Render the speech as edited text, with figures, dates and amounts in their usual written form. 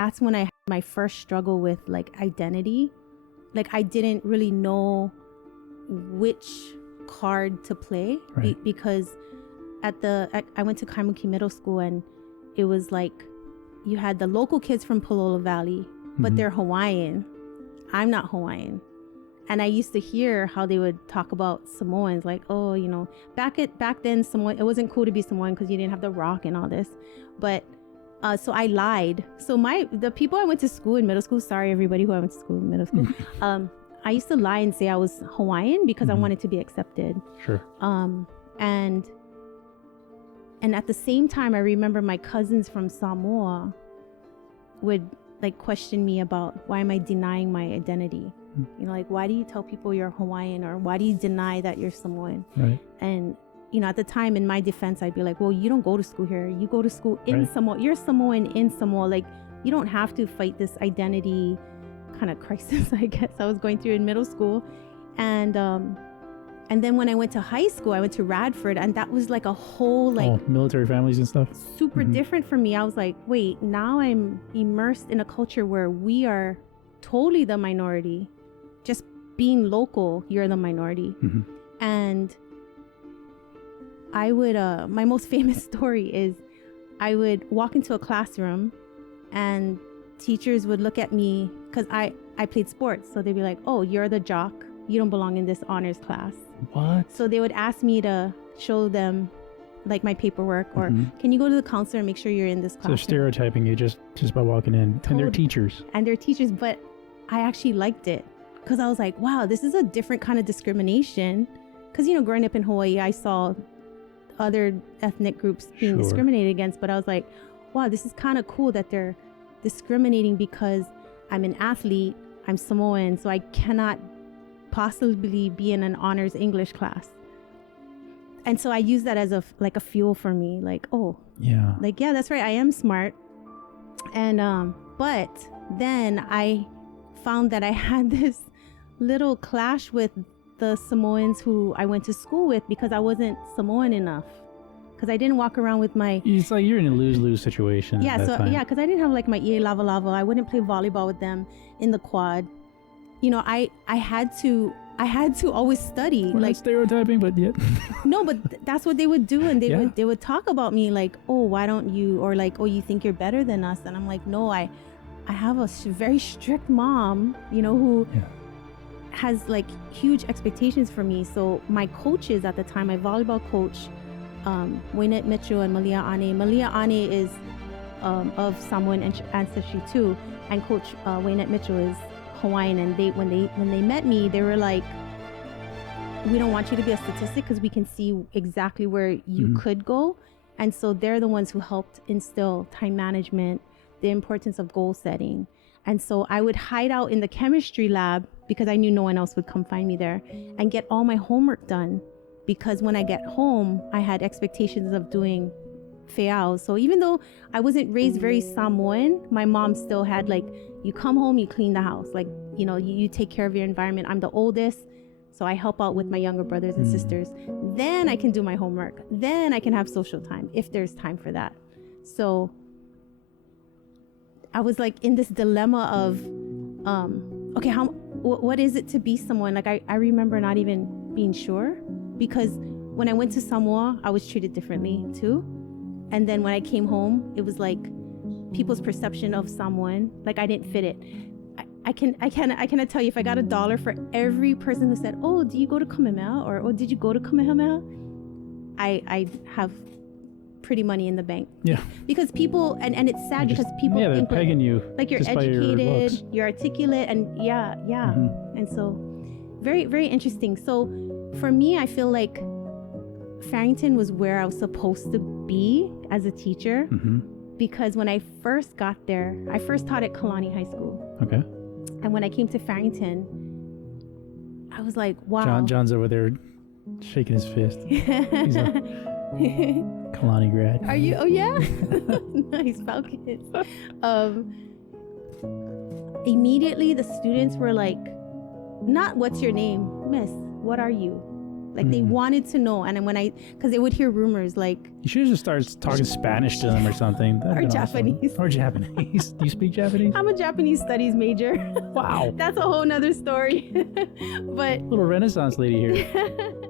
that's when I had my first struggle with like identity. Like I didn't really know which card to play, right. Because I went to Kaimuki Middle School, and it was like you had the local kids from Palolo Valley, but they're Hawaiian. I'm not Hawaiian. And I used to hear how they would talk about Samoans, like, oh, you know, back then, Samoan, it wasn't cool to be Samoan because you didn't have the rock and all this. But so I lied. So the people I went to school in middle school, sorry everybody who I went to school in middle school, I used to lie and say I was Hawaiian because I wanted to be accepted. Sure. And at the same time, I remember my cousins from Samoa would like question me about why am I denying my identity? You know, like, why do you tell people you're Hawaiian, or why do you deny that you're Samoan? Right. And, you know, at the time, in my defense, I'd be like, well, you don't go to school here. You go to school in Samoa. You're Samoan in Samoa. Like, you don't have to fight this identity kind of crisis, I guess, I was going through in middle school. And then when I went to high school, I went to Radford, and that was like a whole like military families and stuff. Super different for me. I was like, wait, now I'm immersed in a culture where we are totally the minority. Just being local, you're the minority. And I would, my most famous story is I would walk into a classroom and teachers would look at me because I played sports. So they'd be like, oh, you're the jock. You don't belong in this honors class. What? So they would ask me to show them like my paperwork, or can you go to the counselor and make sure you're in this class? So stereotyping you just by walking in. And they're teachers. And they're teachers, but I actually liked it. Because I was like, wow, this is a different kind of discrimination. Because, you know, growing up in Hawaii, I saw other ethnic groups being discriminated against. But I was like, wow, this is kind of cool that they're discriminating because I'm an athlete, I'm Samoan, so I cannot possibly be in an honors English class. And so I use that as a fuel for me. Like, oh, yeah, like, yeah, that's right, I am smart. And, but then I found that I had this little clash with the Samoans who I went to school with because I wasn't Samoan enough. Because I didn't walk around with my... It's like you're in a lose-lose situation. Yeah, because I didn't have like my ie lava lava. I wouldn't play volleyball with them in the quad. You know, I had to always study. We're like not stereotyping, but yet. No, but that's what they would do, and they would talk about me like, oh, why don't you, or like, oh, you think you're better than us? And I'm like, no, I have a very strict mom, you know, who has like huge expectations for me. So my coaches at the time, my volleyball coach, Waynet Mitchell and Malia Ane. Malia Ane is of Samoan ancestry too, and Coach Waynet Mitchell is Hawaiian. And when they met me, they were like, we don't want you to be a statistic because we can see exactly where you could go. And so they're the ones who helped instill time management, the importance of goal setting. And so I would hide out in the chemistry lab because I knew no one else would come find me there, and get all my homework done. Because when I get home, I had expectations of doing feao. So even though I wasn't raised very Samoan, my mom still had like, you come home, you clean the house. Like, you know, you take care of your environment. I'm the oldest, so I help out with my younger brothers and sisters. Then I can do my homework. Then I can have social time if there's time for that. So I was like in this dilemma of, okay, what is it to be someone? Like I remember not even being sure, because when I went to Samoa, I was treated differently too. And then when I came home, it was like people's perception of Samoan, like I didn't fit it. I cannot tell you, if I got $1 for every person who said, oh, do you go to Kamehameha? Or, oh, did you go to Kamehameha? I have pretty money in the bank. Yeah. Because people, and it's sad because people think they're pegging you. Like you're educated, you're articulate, and And so very, very interesting. So for me, I feel like Farrington was where I was supposed to be as a teacher, because when I first got there, I first taught at Kalani High School. Okay. And when I came to Farrington, I was like, wow. John's over there shaking his fist. He's a Kalani grad. Are you? Oh, yeah? Nice, Falcons. Immediately, the students were like, not what's your name, miss, what are you? Like they wanted to know. And then because they would hear rumors like... You should have just started talking Spanish to them or something. Or Japanese. Awesome. Or Japanese. Do you speak Japanese? I'm a Japanese studies major. Wow. That's a whole nother story. But... Little Renaissance lady here.